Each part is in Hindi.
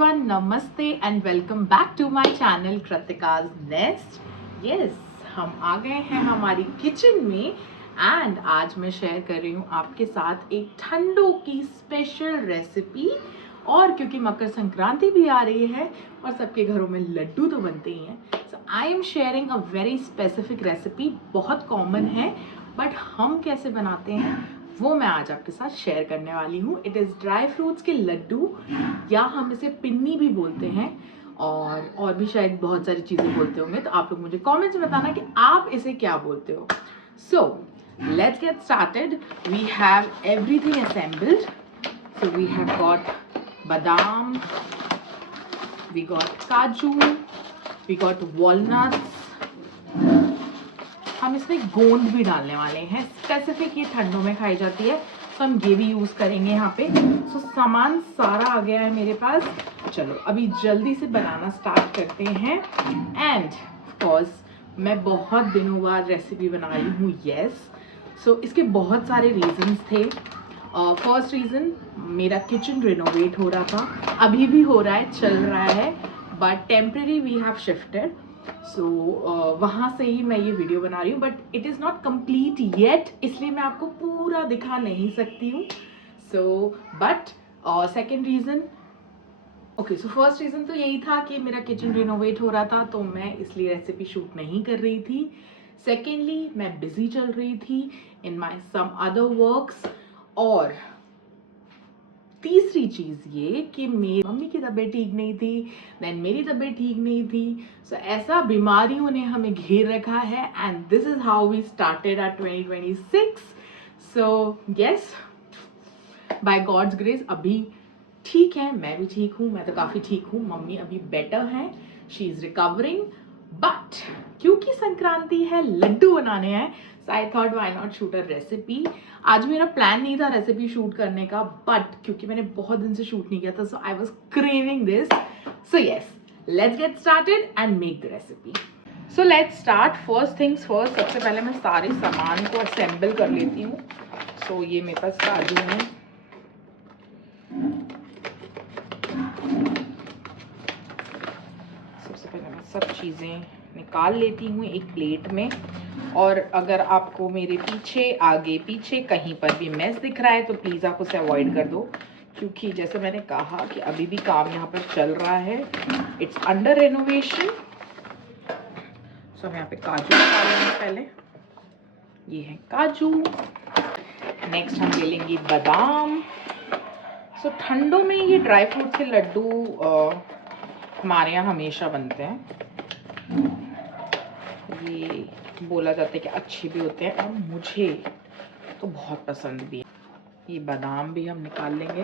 everyone, namaste and welcome back to my channel Kratika's Nest. Yes, हम आ गए हैं हमारी किचन में एंड आज मैं शेयर कर रही हूँ आपके साथ एक ठंडों की स्पेशल रेसिपी। और क्योंकि मकर संक्रांति भी आ रही है और सबके घरों में लड्डू तो बनते ही हैं, so I am sharing a very specific recipe. बहुत कॉमन है बट हम कैसे बनाते हैं वो मैं आज आपके साथ शेयर करने वाली हूँ। इट इज़ ड्राई फ्रूट्स के लड्डू, या हम इसे पिन्नी भी बोलते हैं और भी शायद बहुत सारी चीज़ें बोलते होंगे। तो आप लोग मुझे कमेंट्स में बताना कि आप इसे क्या बोलते हो। So let's get started. We have everything assembled. So we have got बादाम, वी गॉट काजू, वी गॉट वॉलनट्स। हम इसमें गोंद भी डालने वाले हैं, स्पेसिफिक ये ठंडों में खाई जाती है, तो हम ये भी यूज़ करेंगे यहाँ पे। सो सामान सारा आ गया है मेरे पास। चलो अभी जल्दी से बनाना स्टार्ट करते हैं। एंड ऑफ कोर्स मैं बहुत दिनों बाद रेसिपी बना रही हूँ। येस, सो इसके बहुत सारे रीजंस थे। फर्स्ट रीज़न, मेरा किचन रिनोवेट हो रहा था, अभी भी हो रहा है, चल रहा है, but temporary we have shifted. So वहाँ से ही मैं ये वीडियो बना रही हूँ, but it is not complete yet, इसलिए मैं आपको पूरा दिखा नहीं सकती हूँ। So but second reason, okay, so first reason तो यही था कि मेरा किचन रिनोवेट हो रहा था, तो मैं इसलिए रेसिपी शूट नहीं कर रही थी। सेकेंडली मैं बिजी चल रही थी इन माई सम अदर वर्क्स। और तीसरी चीज़ ये कि मेरी मम्मी की तबीयत ठीक नहीं थी, देन मेरी तबीयत ठीक नहीं थी। सो ऐसा बीमारियों ने हमें घेर रखा है and this is how we started our 2026। So yes, by God's grace अभी ठीक है, मैं भी ठीक हूँ, मैं तो काफ़ी ठीक हूँ, मम्मी अभी बेटर हैं, शी इज़ रिकवरिंग। बट क्योंकि संक्रांति है, लड्डू बनाने हैं, so I thought why not shoot a recipe. आज मेरा प्लान नहीं था रेसिपी शूट करने का, बट क्योंकि मैंने बहुत दिन से शूट नहीं किया था, so I was craving this. So yes, let's get started and make the recipe. So let's start. First things first, सबसे पहले मैं सारे सामान को असेंबल कर लेती हूँ। सो ये मेरे पास काजू है, सबसे पहले मैं सब चीज़ें निकाल लेती हूँ एक प्लेट में। और अगर आपको मेरे पीछे आगे पीछे कहीं पर भी मेस दिख रहा है तो प्लीज़ आप उसे अवॉइड कर दो, क्योंकि जैसे मैंने कहा कि अभी भी काम यहाँ पर चल रहा है, इट्स अंडर रेनोवेशन। सो हम यहाँ पे काजू निकाल लेंगे पहले। ये है काजू। नेक्स्ट हम ले लेंगे बादाम। सो ठंडों में ये ड्राई फ्रूट के लड्डू हमारे यहाँ हमेशा बनते हैं। ये बोला जाता है कि अच्छे भी होते हैं और मुझे तो बहुत पसंद भी है। ये बादाम भी हम निकाल लेंगे।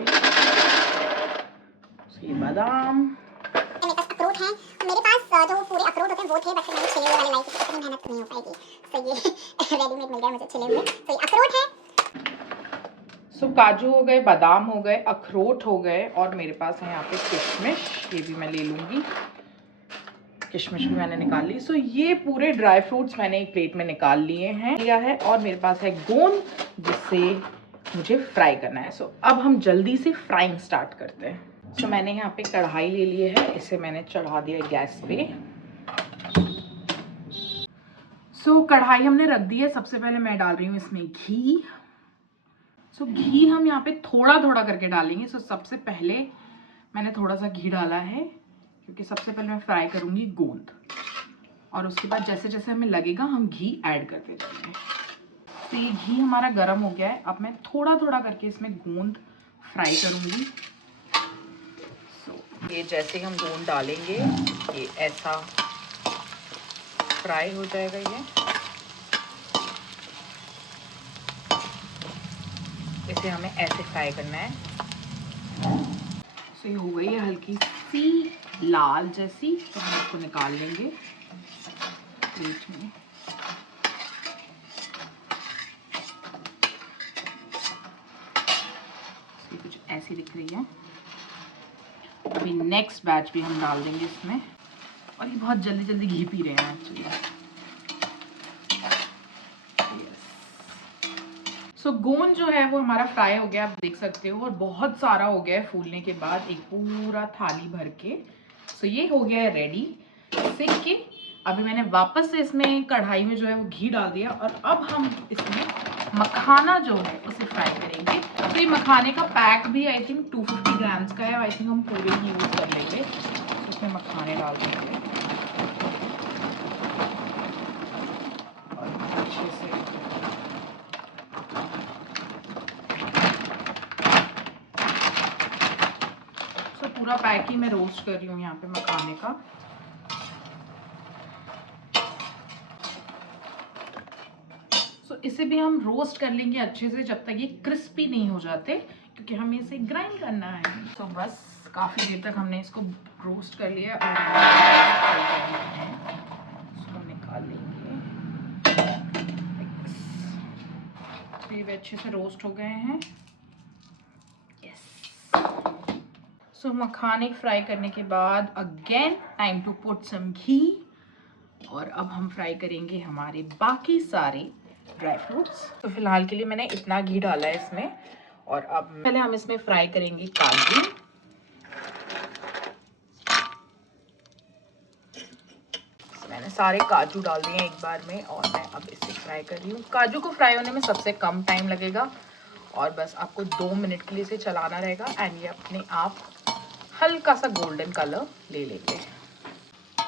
ये बादाम, मेरे पास अखरोट हैं, मेरे पास जो पूरे अखरोट होते हैं वो थे, बट मैंने छिले हुए वाले लाई थे, इतनी मेहनत नहीं हो पाएगी, तो ये रेडीमेड मिल गया मुझे छिले हुए। तो ये अखरोट है। सो काजू हो गए, बादाम हो गए, अखरोट हो गए, और मेरे पास है यहाँ पे किशमिश, ये भी मैं ले लूँगी। किशमिश भी मैंने निकाल ली। सो ये पूरे ड्राई फ्रूट्स मैंने एक प्लेट में निकाल लिए हैं, लिया है। और मेरे पास है गोंद, जिससे मुझे फ्राई करना है। सो अब हम जल्दी से फ्राइंग स्टार्ट करते हैं। सो मैंने यहाँ पे कढ़ाई ले ली है, इसे मैंने चढ़ा दिया गैस पे। सो कढ़ाई हमने रख दी है। सबसे पहले मैं डाल रही हूँ इसमें घी। सो घी हम यहाँ पे थोड़ा थोड़ा करके डालेंगे। सो सबसे पहले मैंने थोड़ा सा घी डाला है, क्योंकि सबसे पहले मैं फ्राई करूँगी गोंद, और उसके बाद जैसे जैसे हमें लगेगा हम घी ऐड करते जाएंगे। तो ये घी हमारा गर्म हो गया है, अब मैं थोड़ा थोड़ा करके इसमें गोंद फ्राई करूँगी। सो ये जैसे हम गोंद डालेंगे ये ऐसा फ्राई हो जाएगा। ये इसे हमें ऐसे फ्राई करना है। सो ये हो गई है हल्की सी लाल जैसी, तो हम इसको निकाल लेंगे प्लेट में। ये कुछ ऐसी दिख रही है। अभी नेक्स्ट बैच भी हम डाल देंगे इसमें, और ये बहुत जल्दी जल्दी घी पी रहे हैं एक्चुअली। सो गोन जो है वो हमारा फ्राई हो गया, आप देख सकते हो, और बहुत सारा हो गया है फूलने के बाद, एक पूरा थाली भर के। सो ये हो गया है रेडी सेक के। अभी मैंने वापस से इसमें कढ़ाई में जो है वो घी डाल दिया, और अब हम इसमें मखाना जो है उसे फ्राई करेंगे। तो ये मखाने का पैक भी आई थिंक 250 ग्राम्स का है, आई थिंक हम पूरे ही यूज़ कर लेंगे। इसमें मखाने डाल देंगे और अच्छे से पूरा पैक ही मैं रोस्ट कर रही हूँ यहाँ पे मखाने का। सो इसे भी हम रोस्ट कर लेंगे अच्छे से जब तक ये क्रिस्पी नहीं हो जाते, क्योंकि हमें इसे ग्राइंड करना है। तो बस काफ़ी देर तक हमने इसको रोस्ट कर लिया और इसको निकाल लेंगे। तो ये अच्छे से रोस्ट हो गए हैं। सो मखाने फ्राई करने के बाद again time to put some ghee, और अब हम फ्राई करेंगे हमारे बाकी सारे ड्राई फ्रूट्स। तो फिलहाल के लिए मैंने इतना घी डाला है इसमें, और अब पहले हम इसमें फ्राई करेंगे काजू। तो मैंने सारे काजू डाल दिए हैं एक बार में, और मैं अब इसे फ्राई कर रही हूँ। काजू को फ्राई होने में सबसे कम टाइम लगेगा, और बस आपको 2 मिनट के लिए इसे चलाना रहेगा, एंड ये अपने आप हल्का सा गोल्डन कलर ले लेंगे।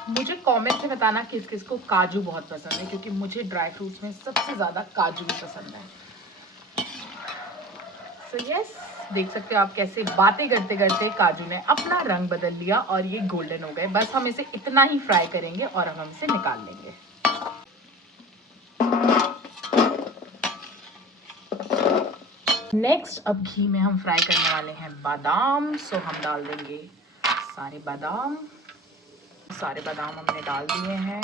मुझे कमेंट में बताना किस किस को काजू बहुत पसंद है, क्योंकि मुझे ड्राई फ्रूट्स में सबसे ज़्यादा काजू ही पसंद है। सो यस, देख सकते हो आप कैसे बातें करते करते काजू ने अपना रंग बदल लिया और ये गोल्डन हो गए। बस हम इसे इतना ही फ्राई करेंगे और हम इसे निकाल लेंगे। नेक्स्ट अब घी में हम फ्राई करने वाले हैं बादाम। सो हम डाल देंगे सारे बादाम हमने डाल दिए हैं।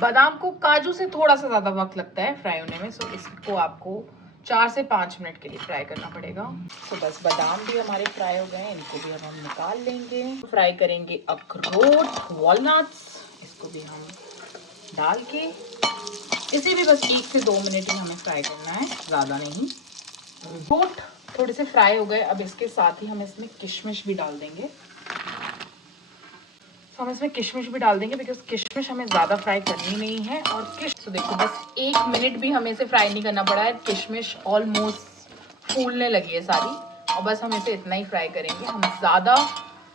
बादाम को काजू से थोड़ा सा ज़्यादा वक्त लगता है फ्राई होने में, सो इसको आपको 4 से 5 मिनट के लिए फ्राई करना पड़ेगा। तो बस बादाम भी हमारे फ्राई हो गए हैं, इनको भी हम निकाल लेंगे। फ्राई करेंगे अखरोट, वॉलनट्स, इसको भी हम डाल के इसे भी बस 1 से 2 मिनट ही हमें फ्राई करना है, ज़्यादा नहीं। अखरोट थोड़े से फ्राई हो गए, अब इसके साथ ही हम इसमें किशमिश भी डाल देंगे। तो हम इसमें किशमिश भी डाल देंगे, बिकॉज किशमिश हमें ज़्यादा फ्राई करनी नहीं है। और तो देखो बस 1 मिनट भी हमें इसे फ्राई नहीं करना पड़ा है, किशमिश ऑलमोस्ट फूलने लगी है सारी, और बस हम इसे इतना ही फ्राई करेंगे। हम ज़्यादा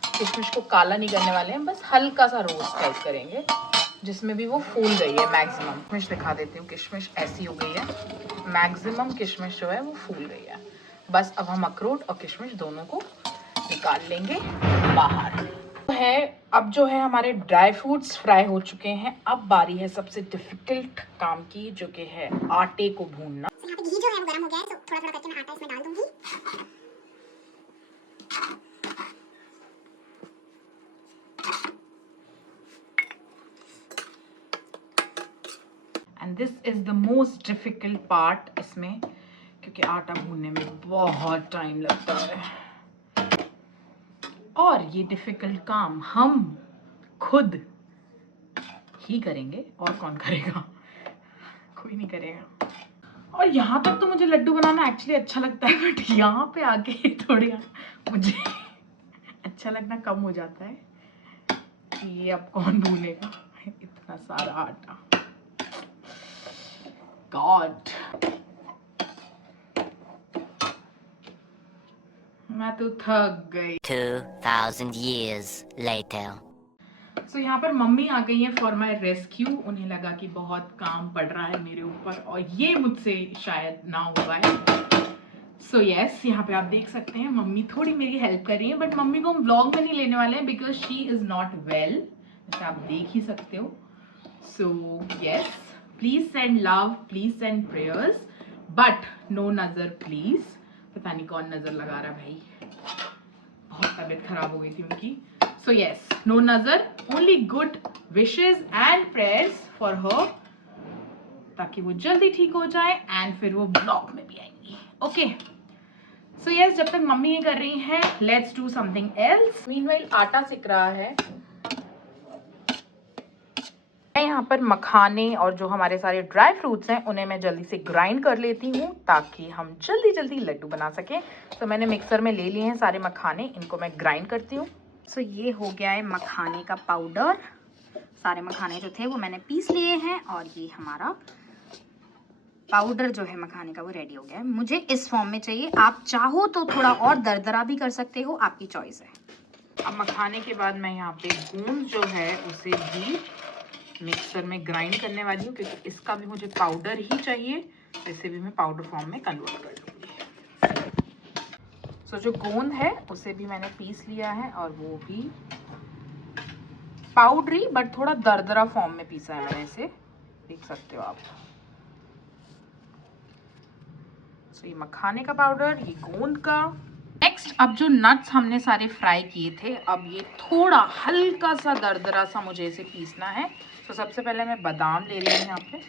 किशमिश को काला नहीं करने वाले हैं, बस हल्का सा रोस्ट टाइप करेंगे, जिसमें भी वो फूल गई है मैक्सिमम। किशमिश दिखा देती हूँ, किशमिश ऐसी हो गई है, मैक्सिमम किशमिश जो है वो फूल गई है। बस अब हम अखरोट और किशमिश दोनों को निकाल लेंगे बाहर। है अब जो है हमारे ड्राई फ्रूट्स फ्राई हो चुके हैं। अब बारी है सबसे डिफिकल्ट काम की, जो कि है आटे को भूनना। यहाँ पे घी जो है वो गर्म हो गया है, तो थोड़ा थोड़ा करके मैं आटा इसमें डाल दूंगी। And this is the most difficult part इसमें, क्योंकि आटा भूनने में बहुत टाइम लगता है, और ये डिफिकल्ट काम हम खुद ही करेंगे, और कौन करेगा, कोई नहीं करेगा। और यहाँ तक तो मुझे लड्डू बनाना एक्चुअली अच्छा लगता है, बट यहाँ पे आके थोड़ी मुझे अच्छा लगना कम हो जाता है कि ये अब कौन भूनेगा इतना सारा आटा। गॉड, मैं तो थक गई। 2000 years later. सो यहाँ पर मम्मी आ गई है फॉर माई रेस्क्यू। उन्हें लगा कि बहुत काम पड़ रहा है मेरे ऊपर, और ये मुझसे शायद ना हो पाए। सो यस, यहाँ पे आप देख सकते हैं मम्मी थोड़ी मेरी हेल्प कर रही है, बट मम्मी को हम व्लॉग में नहीं लेने वाले हैं, because she is not well, जैसे आप देख ही सकते हो। So yes, please send love, please send prayers, but no नज़र प्लीज। पता नहीं कौन नज़र लगा रहा भाई, बहुत तबीयत खराब हो गई थी उनकी। सो यस, नो नज़र, only good wishes and prayers for her, ताकि वो जल्दी ठीक हो जाए एंड फिर वो ब्लॉग में भी आएंगी। ओके, सो यस, जब तक मम्मी ये कर रही हैं, let's do something else. Meanwhile आटा सिक रहा है, मैं यहाँ पर मखाने और जो हमारे सारे ड्राई फ्रूट्स हैं उन्हें मैं जल्दी से ग्राइंड कर लेती हूँ ताकि हम जल्दी जल्दी लड्डू बना सकें। तो मैंने मिक्सर में ले लिए हैं सारे मखाने, इनको मैं ग्राइंड करती हूँ। सो ये हो गया है मखाने का पाउडर। सारे मखाने जो थे वो मैंने पीस लिए हैं और ये हमारा पाउडर जो है मखाने का वो रेडी हो गया है। मुझे इस फॉर्म में चाहिए, आप चाहो तो थोड़ा और दरदरा भी कर सकते हो, आपकी चॉइस है। अब मखाने के बाद मैं यहाँ पे गूंद जो है उसे भी मिक्सर में ग्राइंड करने वाली हूँ क्योंकि इसका भी मुझे पाउडर ही चाहिए, तो इसे भी मैं पाउडर फॉर्म में कन्वर्ट कर लूँगी। सो जो गोंद है उसे भी मैंने पीस लिया है और वो भी पाउडरी बट थोड़ा दरदरा फॉर्म में पीसा है मैंने इसे, देख सकते हो आप। सो ये मखाने का पाउडर, ये गोंद का। नेक्स्ट अब जो नट्स हमने सारे फ्राई किए थे, अब ये थोड़ा हल्का सा दरदरा सा मुझे इसे पीसना है। तो सबसे पहले मैं बादाम ले रही हूँ यहाँ पे।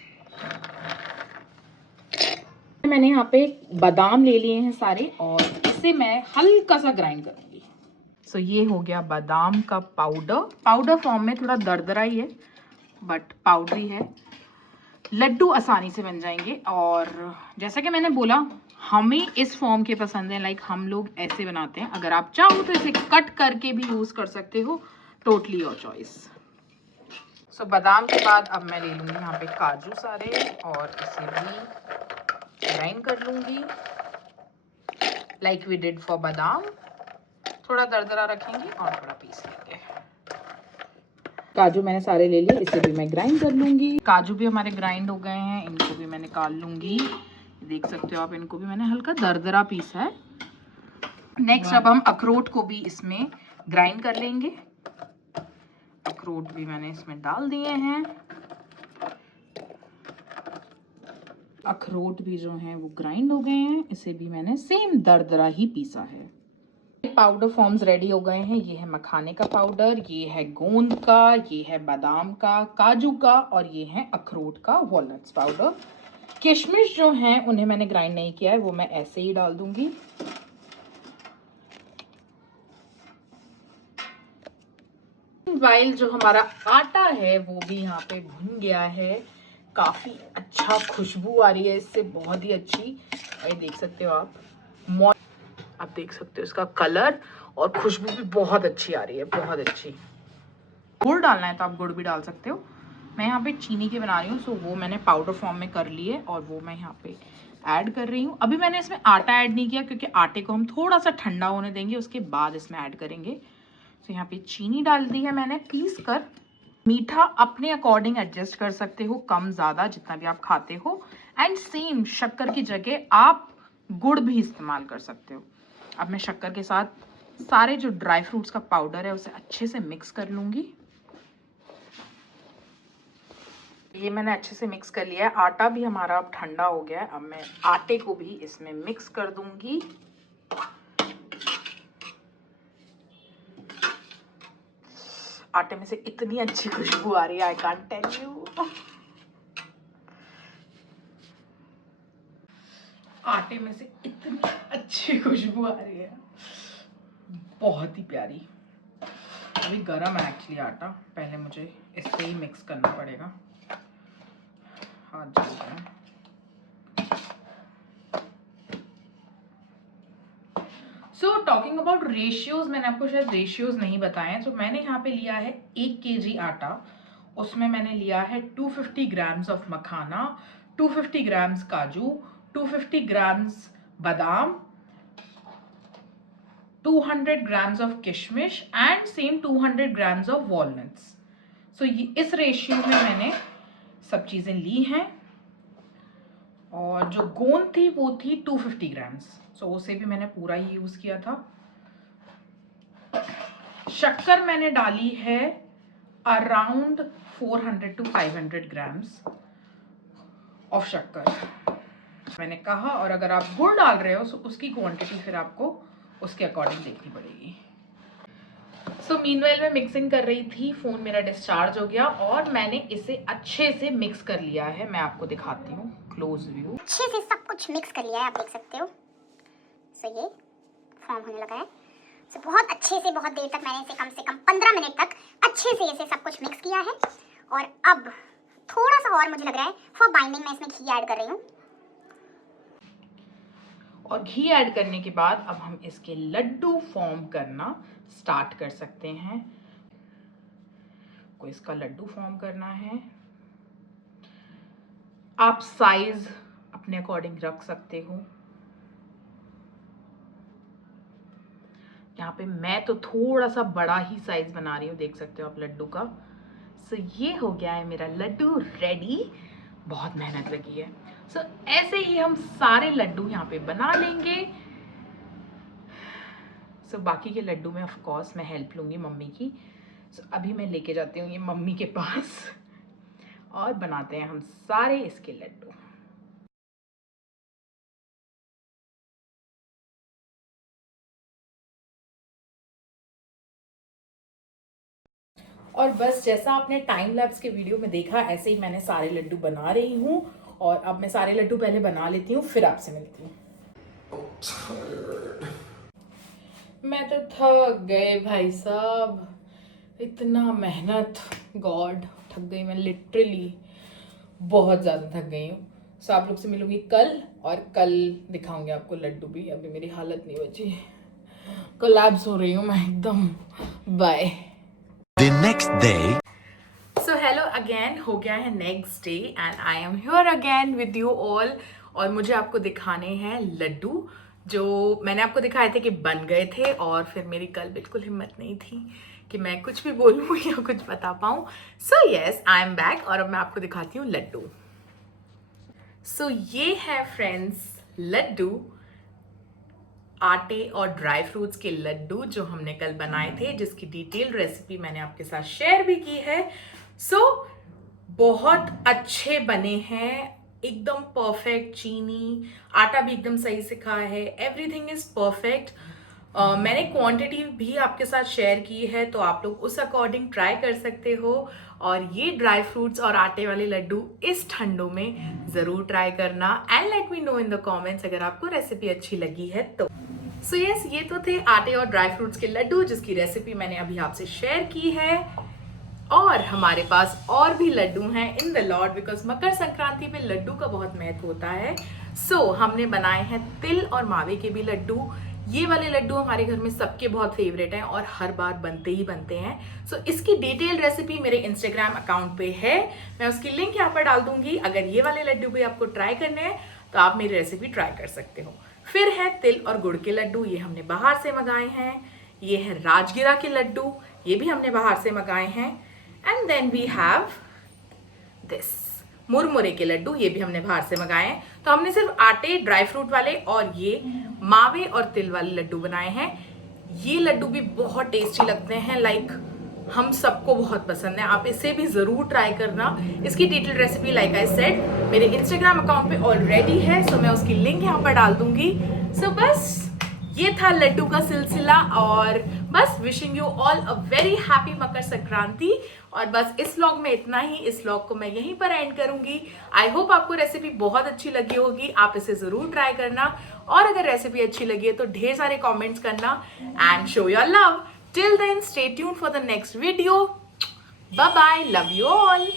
मैंने यहाँ पे बादाम ले लिए हैं सारे और इसे मैं हल्का सा ग्राइंड करूँगी। सो ये हो गया बादाम का पाउडर। पाउडर फॉर्म में थोड़ा दरदरा ही है बट पाउडरी है। लड्डू आसानी से बन जाएंगे और जैसा कि मैंने बोला हमें इस फॉर्म के पसंद है, लाइक हम लोग ऐसे बनाते हैं। अगर आप चाहो तो इसे कट करके भी यूज़ कर सकते हो, टोटली योर चॉइस। सो बादाम के बाद अब मैं ले लूँगी यहाँ पे काजू सारे और इसे भी ग्राइंड कर लूँगी लाइक वी डिड फॉर बादाम। थोड़ा दरदरा रखेंगे और थोड़ा पीस लेंगे। काजू मैंने सारे ले लिए, इसे भी मैं ग्राइंड कर लूँगी। काजू भी हमारे ग्राइंड हो गए हैं, इनको भी मैं निकाल लूँगी। देख सकते हो आप, इनको भी मैंने हल्का दरदरा पीसा है। नेक्स्ट अब हम अखरोट को भी इसमें ग्राइंड कर लेंगे। अखरोट भी मैंने इसमें डाल दिए हैं। अखरोट भी जो हैं वो ग्राइंड हो गए हैं, इसे भी मैंने सेम दरदरा ही पीसा है। पाउडर फॉर्म्स रेडी हो गए हैं। ये है मखाने का पाउडर, ये है गोंद का, ये है बादाम का, काजू का और ये है अखरोट का वॉलनट्स पाउडर। किशमिश जो हैं उन्हें मैंने ग्राइंड नहीं किया है, वो मैं ऐसे ही डाल दूंगी। वाइल जो हमारा आटा है वो भी यहाँ पे भुन गया है, काफी अच्छा खुशबू आ रही है इससे, बहुत ही अच्छी। ये देख सकते हो आप देख सकते हो इसका कलर और खुशबू भी बहुत अच्छी आ रही है, बहुत अच्छी। गुड़ डालना है तो आप गुड़ भी डाल सकते हो। मैं यहाँ पे चीनी की बना रही हूँ, सो वो मैंने पाउडर फॉर्म में कर ली है और वो मैं यहाँ पे ऐड कर रही हूँ। अभी मैंने इसमें आटा ऐड नहीं किया क्योंकि आटे को हम थोड़ा सा ठंडा होने देंगे, उसके बाद इसमें ऐड करेंगे। तो यहाँ पे चीनी डाल दी है मैंने पीस कर। मीठा अपने अकॉर्डिंग एडजस्ट कर सकते हो, कम ज़्यादा जितना भी आप खाते हो। एंड सेम शक्कर की जगह आप गुड़ भी इस्तेमाल कर सकते हो। अब मैं शक्कर के साथ सारे जो ड्राई फ्रूट्स का पाउडर है उसे अच्छे से मिक्स कर लूँगी। ये मैंने अच्छे से मिक्स कर लिया है। आटा भी हमारा अब ठंडा हो गया है। अब मैं आटे को भी इसमें मिक्स कर दूंगी। आटे में से इतनी अच्छी खुशबू आ रही है, आई कांट टेल यू। आटे में से इतनी अच्छी खुशबू आ रही है, बहुत ही प्यारी। अभी गरम है एक्चुअली आटा, पहले मुझे इससे ही मिक्स करना पड़ेगा, हाथ जल रहा है। सो टॉकिंग अबाउट रेशियोज, मैंने आपको शायद रेशियोज नहीं बताए हैं। तो मैंने यहाँ पे लिया है 1 kg आटा, उसमें मैंने लिया है 250 ग्राम्स ऑफ मखाना, 250 ग्राम्स काजू, 250 ग्राम्स बादाम, 200 grams of kishmish and same 200 grams of walnuts. So इस रेशियो में मैंने सब चीज़ें ली हैं। और जो गोंद थी वो थी 250 ग्राम्स, सो उसे भी मैंने पूरा ही यूज़ किया था। शक्कर मैंने डाली है अराउंड 400 to 500 ग्राम्स ऑफ शक्कर मैंने कहा। और अगर आप गुड़ डाल रहे हो तो उसकी क्वांटिटी फिर आपको उसके अकॉर्डिंग देखनी पड़ेगी। सो मीनवाइल मैं मिक्सिंग कर रही थी, फ़ोन मेरा डिस्चार्ज हो गया और मैंने इसे अच्छे से मिक्स कर लिया है। मैं आपको दिखाती हूँ क्लोज व्यू। अच्छे से सब कुछ मिक्स कर लिया है, आप देख सकते हो। सो ये फॉर्म होने लगा है। सो बहुत अच्छे से, बहुत देर तक मैंने इसे कम से कम 15 मिनट तक अच्छे से इसे सब कुछ मिक्स किया है। और अब थोड़ा सा और मुझे लग रहा है फॉर बाइंडिंग मैं इसमें घी ऐड कर रही हूँ। और घी ऐड करने के बाद अब हम इसके लड्डू फॉर्म करना स्टार्ट कर सकते हैं। को इसका लड्डू फॉर्म करना है। आप साइज अपने अकॉर्डिंग रख सकते हो। यहाँ पे मैं तो थोड़ा सा बड़ा ही साइज बना रही हूँ, देख सकते हो आप लड्डू का। सो ये हो गया है मेरा लड्डू रेडी। बहुत मेहनत लगी है। सो ऐसे ही हम सारे लड्डू यहाँ पे बना लेंगे। सो बाकी के लड्डू में ऑफ कोर्स मैं हेल्प लूँगी मम्मी की। सो अभी मैं लेके जाती हूँ ये मम्मी के पास और बनाते हैं हम सारे इसके लड्डू। और बस जैसा आपने टाइम लैप्स के वीडियो में देखा, ऐसे ही मैंने सारे लड्डू बना रही हूँ। और अब मैं सारे लड्डू पहले बना लेती हूँ, फिर आपसे मिलती हूँ। मैं तो थक गए भाई साहब, इतना मेहनत, गॉड थक गई मैं, लिटरली बहुत ज़्यादा थक गई हूँ। सो आप लोग से मिलूंगी कल, और कल दिखाऊंगी आपको लड्डू भी। अभी मेरी हालत नहीं बची, कोलैप्स हो रही हूँ मैं एकदम। Bye. The next day. So hello again, हो गया है next day and I am here again with you all. और मुझे आपको दिखाने हैं लड्डू, जो मैंने आपको दिखाए थे कि बन गए थे, और फिर मेरी कल बिल्कुल हिम्मत नहीं थी कि मैं कुछ भी बोलूँ या कुछ बता पाऊँ। So yes, I am back, और अब मैं आपको दिखाती हूँ लड्डू। सो ये है फ्रेंड्स लड्डू, आटे और ड्राई फ्रूट्स के लड्डू जो हमने कल बनाए थे, जिसकी डिटेल रेसिपी मैंने आपके साथ शेयर भी की है। सो बहुत अच्छे बने हैं, एकदम परफेक्ट। चीनी, आटा भी एकदम सही से खाया है, एवरीथिंग इज परफेक्ट। मैंने क्वांटिटी भी आपके साथ शेयर की है, तो आप लोग उस अकॉर्डिंग ट्राई कर सकते हो। और ये ड्राई फ्रूट्स और आटे वाले लड्डू इस ठंडों में ज़रूर ट्राई करना, and let me know in the comments अगर आपको रेसिपी अच्छी लगी है तो। सो यस, ये तो थे आटे और ड्राई फ्रूट्स के लड्डू, जिसकी रेसिपी मैंने अभी आपसे शेयर की है। और हमारे पास और भी लड्डू हैं in the lot, because Makar Sankranti पे लड्डू का बहुत महत्व होता है। सो हमने बनाए हैं तिल और मावे के भी लड्डू। ये वाले लड्डू हमारे घर में सबके बहुत फेवरेट हैं और हर बार बनते ही बनते हैं। सो इसकी डिटेल रेसिपी मेरे इंस्टाग्राम अकाउंट पे है, मैं उसकी लिंक यहाँ पर डाल दूंगी। अगर ये वाले लड्डू भी आपको ट्राई करने हैं तो आप मेरी रेसिपी ट्राई कर सकते हो। फिर है तिल और गुड़ के लड्डू, ये हमने बाहर से मंगाए हैं। ये है राजगिरा के लड्डू, ये भी हमने बाहर से मंगाए हैं। And then we have this मुरमुरे के लड्डू, ये भी हमने बाहर से मंगाए हैं। तो हमने सिर्फ आटे, ड्राई फ्रूट वाले और ये मावे और तिल वाले लड्डू बनाए हैं। ये लड्डू भी बहुत टेस्टी लगते हैं, लाइक हम सबको बहुत पसंद है। आप इसे भी ज़रूर ट्राई करना। इसकी detail recipe like I said मेरे इंस्टाग्राम अकाउंट पे ऑलरेडी है, सो मैं उसकी लिंक यहाँ पर डाल दूंगी। सो बस ये था लड्डू का सिलसिला, और बस wishing you all a very happy Makar Sankranti. और बस इस व्लॉग में इतना ही, इस व्लॉग को मैं यहीं पर एंड करूंगी। आई होप आपको रेसिपी बहुत अच्छी लगी होगी, आप इसे ज़रूर ट्राई करना। और अगर रेसिपी अच्छी लगी है तो ढेर सारे कॉमेंट्स करना and show your love. Till then stay tuned for the next video. Bye bye, love you all.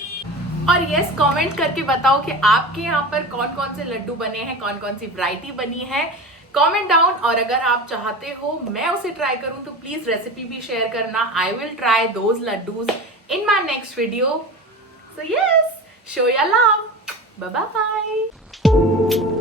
और यस, कमेंट करके बताओ कि आपके यहाँ पर कौन कौन से लड्डू बने हैं, कौन कौन सी वैरायटी बनी है। कमेंट डाउन, और अगर आप चाहते हो मैं उसे ट्राई करूं तो प्लीज रेसिपी भी शेयर करना। I will try those laddoos in my next video. So yes, show your love. Bye bye.